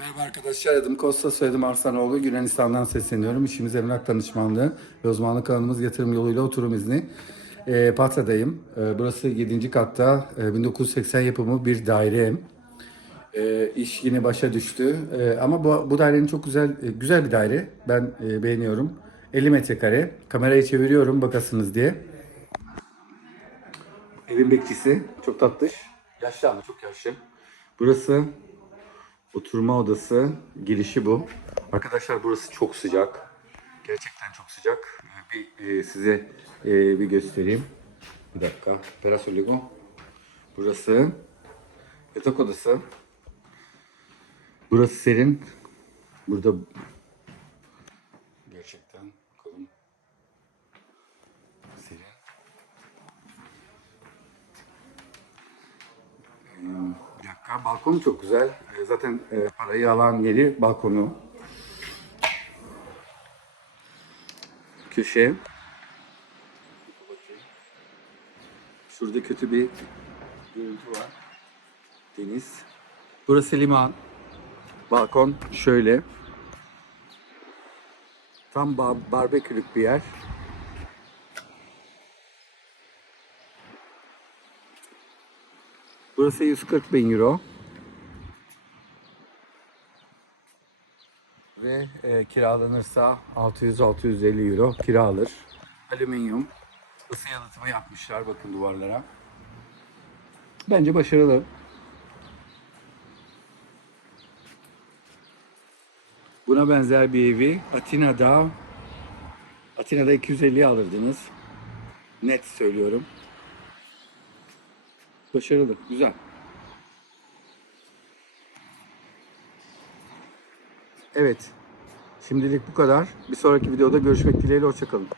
Merhaba arkadaşlar, adım Kosta, soyadım Arslanoğlu. Yunanistan'dan sesleniyorum. İşimiz emlak danışmanlığı ve uzmanlık alanımız yatırım yoluyla oturum izni. E, Patra'dayım. E, burası 7. katta e, 1980 yapımı bir daire. E, iş yine başa düştü. E, ama bu, bu dairenin çok güzel e, güzel bir daire. Ben e, beğeniyorum. 50 metrekare. Kamerayı çeviriyorum bakasınız diye. Evin bekçisi. Çok tatlış. Yaşlı ama çok yaşlı. Burası Oturma odası girişi bu. Arkadaşlar burası çok sıcak. Gerçekten çok sıcak. Bir e, size e, bir göstereyim. Bir dakika. Perasoligo. Burası yatak odası. Burası serin. Burada gerçekten bakalım. Serin. Bir dakika. Balkon çok güzel. E, Zaten e, parayı alan yeri balkonu. Köşe. Şurada kötü bir görüntü var. Deniz. Burası liman. Balkon şöyle. Tam ba- barbekülük bir yer. Burası 140 bin euro. Ve e, kiralanırsa 600-650 euro kira alır. Alüminyum. Isı yalıtımı yapmışlar bakın duvarlara. Bence başarılı. Buna benzer bir evi Atina'da Atina'da 250'ye alırdınız. Net söylüyorum. Başarılı, güzel. Evet. Şimdilik bu kadar. Bir sonraki videoda görüşmek dileğiyle. Hoşçakalın.